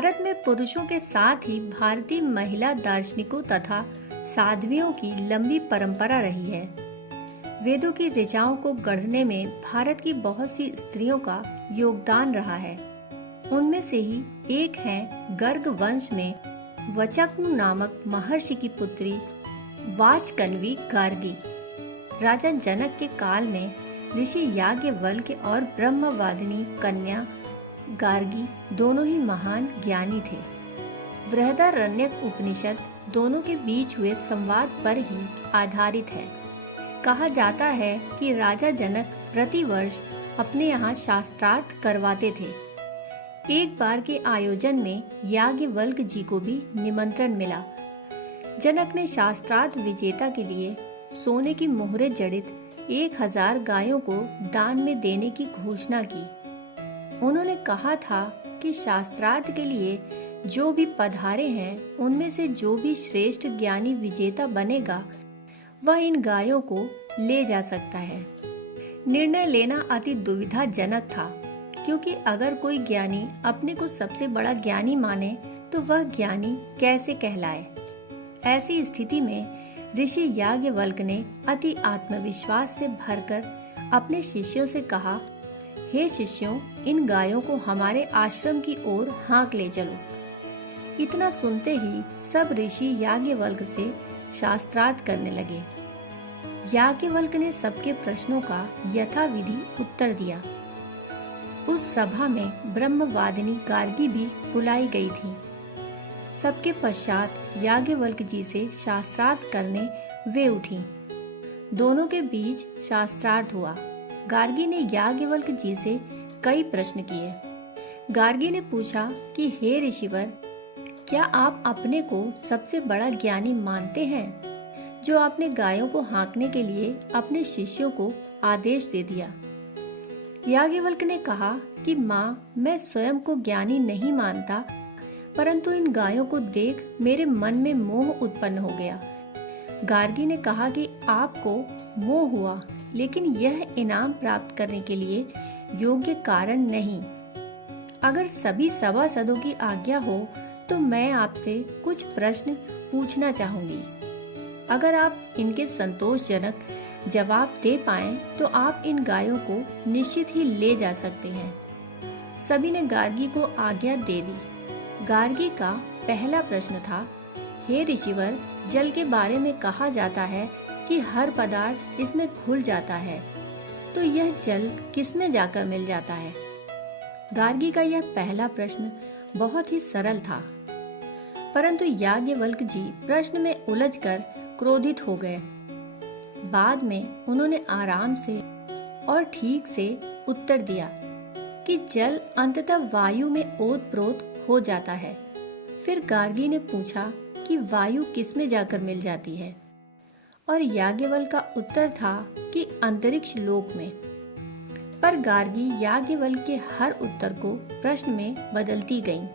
भारत में पुरुषों के साथ ही भारतीय महिला दार्शनिकों तथा साध्वियों की लंबी परंपरा रही है। वेदों की ऋचाओं को गढ़ने में भारत की बहुत सी स्त्रियों का योगदान रहा है। उनमें से ही एक हैं गर्ग वंश में वचक्नु नामक महर्षि की पुत्री वाचकन्वी गार्गी। राजा जनक के काल में ऋषि याज्ञवल्क्य और ब्रह्मवादिनी कन्या गार्गी दोनों ही महान ज्ञानी थे। बृहदारण्यक उपनिषद दोनों के बीच हुए संवाद पर ही आधारित है। कहा जाता है कि राजा जनक प्रतिवर्ष अपने यहाँ शास्त्रार्थ करवाते थे। एक बार के आयोजन में याज्ञवल्क्य जी को भी निमंत्रण मिला। जनक ने शास्त्रार्थ विजेता के लिए सोने की मोहरे जड़ित 1000 गायों को दान में देने की घोषणा की। उन्होंने कहा था कि शास्त्रार्थ के लिए जो भी पधारे हैं उनमें से जो भी श्रेष्ठ ज्ञानी विजेता बनेगा वह इन गायों को ले जा सकता है। निर्णय लेना अति दुविधाजनक था, क्योंकि अगर कोई ज्ञानी अपने को सबसे बड़ा ज्ञानी माने तो वह ज्ञानी कैसे कहलाए। ऐसी स्थिति में ऋषि याज्ञवल्क्य ने अति आत्मविश्वास से भरकर अपने शिष्यों से कहा, हे शिष्यों, इन गायों को हमारे आश्रम की ओर हाँक ले चलो। इतना सुनते ही सब ऋषि याज्ञवल्क्य से शास्त्रार्थ करने लगे। याज्ञवल्क्य ने सबके प्रश्नों का यथाविधि उत्तर दिया। उस सभा में ब्रह्मवादिनी गार्गी भी बुलाई गई थी। सबके पश्चात याज्ञवल्क्य जी से शास्त्रार्थ करने वे उठी। दोनों के बीच शास्त्रार्थ हुआ। गार्गी ने याज्ञवल्क्य जी से कई प्रश्न किए। गार्गी ने पूछा कि हे ऋषिवर, क्या आप अपने को सबसे बड़ा ज्ञानी मानते हैं, जो आपने गायों को हाँकने के लिए अपने शिष्यों को आदेश दे दिया। याज्ञवल्क्य ने कहा कि माँ, मैं स्वयं को ज्ञानी नहीं मानता, परंतु इन गायों को देख मेरे मन में मोह उत्पन्न हो गया। गार्गी ने कहा कि आपको मोह हुआ, लेकिन यह इनाम प्राप्त करने के लिए योग्य कारण नहीं। अगर सभी सभासदों की आज्ञा हो तो मैं आपसे कुछ प्रश्न पूछना चाहूंगी। अगर आप इनके संतोषजनक जवाब दे पाएं तो आप इन गायों को निश्चित ही ले जा सकते हैं। सभी ने गार्गी को आज्ञा दे दी। गार्गी का पहला प्रश्न था, हे ऋषिवर, जल के बारे में कहा जाता है कि हर पदार्थ इसमें घुल जाता है, तो यह जल किसमें जाकर मिल जाता है। गार्गी का यह पहला प्रश्न बहुत ही सरल था, परंतु याज्ञवल्क्य जी प्रश्न में उलझकर क्रोधित हो गए। बाद में उन्होंने आराम से और ठीक से उत्तर दिया कि जल अंततः वायु में ओतप्रोत हो जाता है। फिर गार्गी ने पूछा कि वायु किसमें जाकर मिल जाती है, और याज्ञवल्क्य का उत्तर था कि अंतरिक्ष लोक में। पर गार्गी याज्ञवल्क्य के हर उत्तर को प्रश्न में बदलती गईं,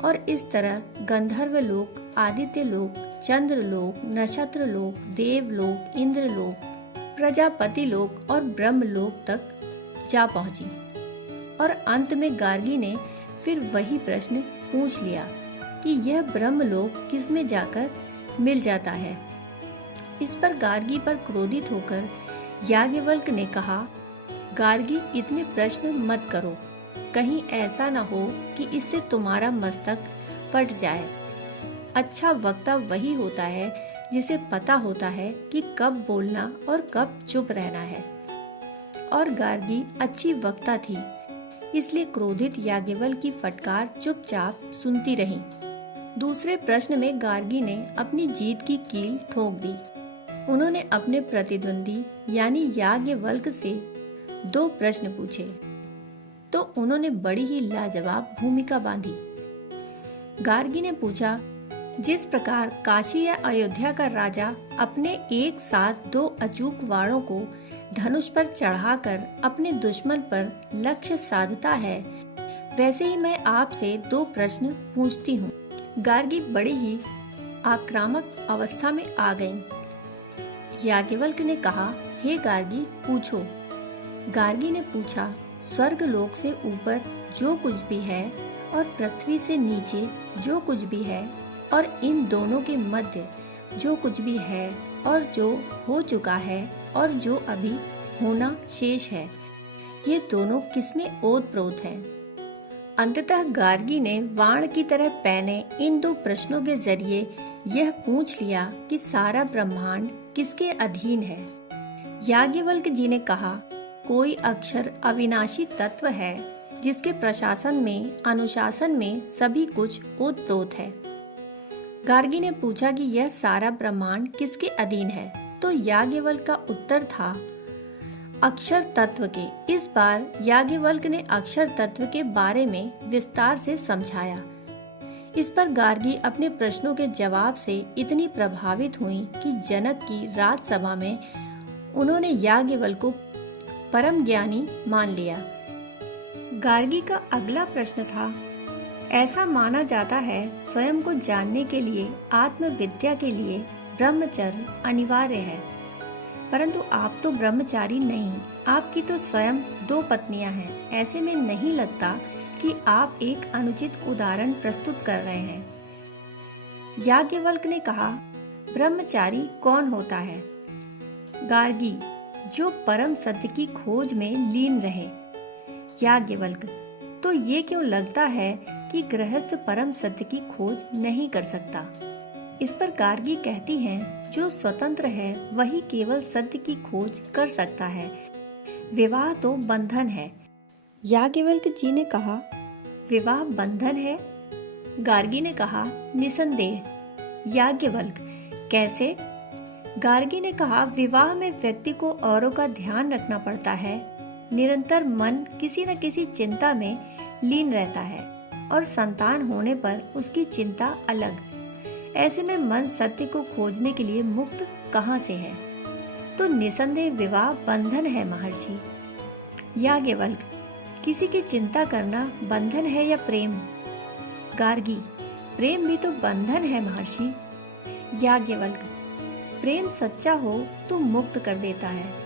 और इस तरह गंधर्व लोक, आदित्य लोक, चंद्र लोक, नक्षत्र लोक, देव लोक, इंद्र लोक, प्रजापति लोक और ब्रह्म लोक तक जा पहुंची। और अंत में गार्गी ने फिर वही प्रश्न पूछ लिया कि यह ब्रह्म लोक किसमें जाकर मिल जाता है। इस पर गार्गी पर क्रोधित होकर याज्ञवल्क्य ने कहा, गार्गी, इतने प्रश्न मत करो, कहीं ऐसा न हो कि इससे तुम्हारा मस्तक फट जाए। अच्छा वक्ता वही होता है जिसे पता होता है कि कब बोलना और कब चुप रहना है। और गार्गी अच्छी वक्ता थी, इसलिए क्रोधित याज्ञवल्क्य की फटकार चुपचाप सुनती रही। दूसरे प्रश्न में गार्गी ने अपनी जीत की कील ठोक दी। उन्होंने अपने प्रतिद्वंदी यानी याज्ञवल्क्य से 2 प्रश्न पूछे, तो उन्होंने बड़ी ही लाजवाब भूमिका बांधी। गार्गी ने पूछा, जिस प्रकार काशी या अयोध्या का राजा अपने एक साथ 2 अचूक वाणों को धनुष पर चढ़ाकर अपने दुश्मन पर लक्ष्य साधता है, वैसे ही मैं आपसे 2 प्रश्न पूछती हूँ। गार्गी बड़ी ही आक्रामक अवस्था में आ गईं। याज्ञवल्क्य ने कहा, हे गार्गी, पूछो। गार्गी ने पूछा, स्वर्ग लोक से ऊपर जो कुछ भी है और पृथ्वी से नीचे जो कुछ भी है और इन दोनों के मध्य जो कुछ भी है और जो हो चुका है और जो अभी होना शेष है, ये दोनों किसमें ओतप्रोत हैं? अंततः गार्गी ने वाण की तरह पहने इन दो प्रश्नों के जरिए यह पूछ लिया कि सारा ब्रह्मांड किसके अधीन है। याज्ञवल्क्य जी ने कहा, कोई अक्षर अविनाशी तत्व है जिसके प्रशासन में अनुशासन में सभी कुछ ओतप्रोत है। गार्गी ने पूछा कि यह सारा ब्रह्मांड किसके अधीन है, तो याज्ञवल्क्य का उत्तर था अक्षर तत्व के। इस बार याज्ञवल्क्य ने अक्षर तत्व के बारे में विस्तार से समझाया। इस पर गार्गी अपने प्रश्नों के जवाब से इतनी प्रभावित हुई कि जनक की राजसभा में उन्होंने याज्ञवल्क्य को परम ज्ञानी मान लिया। गार्गी का अगला प्रश्न था, ऐसा माना जाता है स्वयं को जानने के लिए आत्मविद्या के लिए ब्रह्मचर्य अनिवार्य है, परंतु आप तो ब्रह्मचारी नहीं, आपकी तो स्वयं 2 पत्नियां हैं। ऐसे में नहीं लगता कि आप एक अनुचित उदाहरण प्रस्तुत कर रहे हैं। याज्ञवल्क्य ने कहा, ब्रह्मचारी कौन होता है? गार्गी, जो परम सत्य की खोज में लीन रहे। याज्ञवल्क्य, तो ये क्यों लगता है कि गृहस्थ परम सत्य की खोज नहीं कर सकता? इस पर गार्गी कहती हैं, जो स्वतंत्र है वही केवल सत्य की खोज कर सकता है। विवाह तो बंधन है। याज्ञवल्क्य जी ने कहा, विवाह बंधन है? गार्गी ने कहा, निसंदेह। याज्ञवल्क्य, कैसे? गार्गी ने कहा, विवाह में व्यक्ति को औरों का ध्यान रखना पड़ता है। निरंतर मन किसी न किसी चिंता में लीन रहता है और संतान होने पर उसकी चिंता अलग। ऐसे में मन सत्य को खोजने के लिए मुक्त कहाँ से है? तो निसंदेह विवाह बंधन है महर्षि। याज्ञवल्क्य, किसी की चिंता करना बंधन है या प्रेम? गार्गी, प्रेम भी तो बंधन है महर्षि। याज्ञवल्क्य, प्रेम सच्चा हो तो मुक्त कर देता है।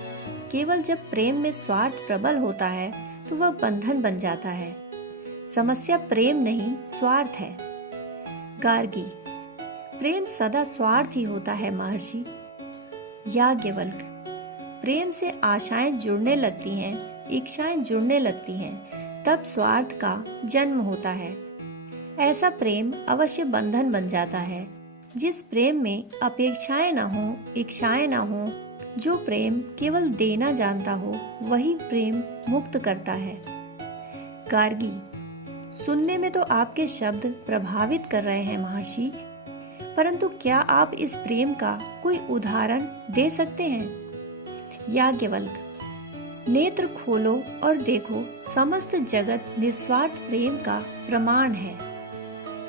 केवल जब प्रेम में स्वार्थ प्रबल होता है तो वह बंधन बन जाता है। समस्या प्रेम नहीं स्वार्थ है। गार्गी, प्रेम सदा स्वार्थ ही होता है महर्षि। याज्ञवल्क्य, प्रेम से आशाएं जुड़ने लगती हैं, इच्छाएं जुड़ने लगती हैं, तब स्वार्थ का जन्म होता है। ऐसा प्रेम अवश्य बंधन बन जाता है। जिस प्रेम में अपेक्षाएं ना हो, इच्छाएं ना हो, जो प्रेम केवल देना जानता हो, वही प्रेम मुक्त करता है। गार्गी, सुनने में तो आपके शब्द प्रभावित कर रहे हैं महर्षि, परंतु क्या आप इस प्रेम का कोई उदाहरण दे सकते हैं? याज्ञवल्क्य, नेत्र खोलो और देखो, समस्त जगत निस्वार्थ प्रेम का प्रमाण है।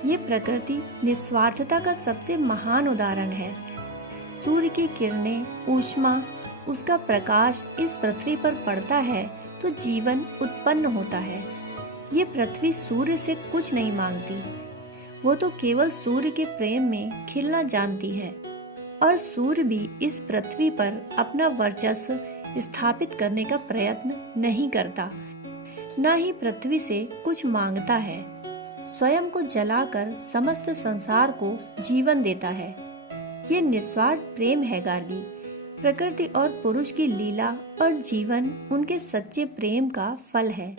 ये प्रकृति निस्वार्थता का सबसे महान उदाहरण है। सूर्य की किरणें, ऊष्मा, उसका प्रकाश इस पृथ्वी पर पड़ता है तो जीवन उत्पन्न होता है। ये पृथ्वी सूर्य से कुछ नहीं मांगती, वो तो केवल सूर्य के प्रेम में खिलना जानती है। और सूर्य भी इस पृथ्वी पर अपना वर्चस्व स्थापित करने का प्रयत्न नहीं करता, न ही पृथ्वी से कुछ मांगता है। स्वयं को जलाकर समस्त संसार को जीवन देता है। ये निस्वार्थ प्रेम है गार्गी। प्रकृति और पुरुष की लीला और जीवन उनके सच्चे प्रेम का फल है।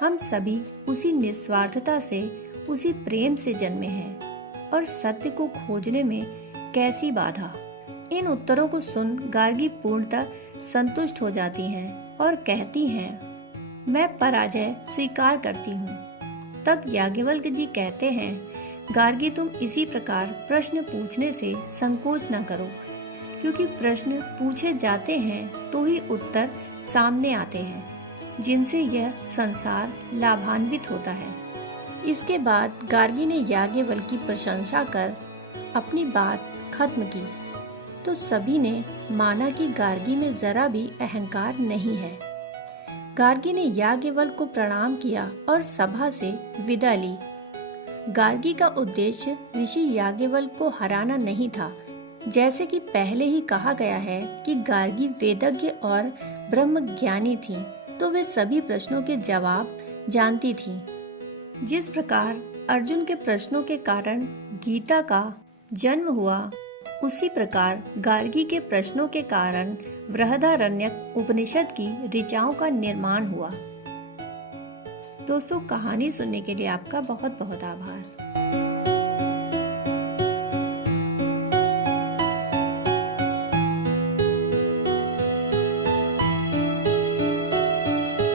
हम सभी उसी निस्वार्थता से, उसी प्रेम से जन्मे हैं। और सत्य को खोजने में कैसी बाधा? इन उत्तरों को सुन गार्गी पूर्णतः संतुष्ट हो जाती हैं और कहती हैं, मैं पराजय स्वीकार करती हूँ। तब याज्ञवल्क्य जी कहते हैं, गार्गी, तुम इसी प्रकार प्रश्न पूछने से संकोच न करो, क्योंकि प्रश्न पूछे जाते हैं तो ही उत्तर सामने आते हैं, जिनसे यह संसार लाभान्वित होता है। इसके बाद गार्गी ने याज्ञवल्क्य की प्रशंसा कर अपनी बात खत्म की, तो सभी ने माना कि गार्गी में जरा भी अहंकार नहीं है। गार्गी ने याज्ञवल्क्य को प्रणाम किया और सभा से विदा ली। गार्गी का उद्देश्य ऋषि याज्ञवल्क्य को हराना नहीं था। जैसे कि पहले ही कहा गया है कि गार्गी वेदज्ञ और ब्रह्मज्ञानी थी, तो वे सभी प्रश्नों के जवाब जानती थीं। जिस प्रकार अर्जुन के प्रश्नों के कारण गीता का जन्म हुआ, उसी प्रकार गार्गी के प्रश्नों के कारण बृहदारण्यक उपनिषद की ऋचाओं का निर्माण हुआ। दोस्तों, कहानी सुनने के लिए आपका बहुत बहुत आभार।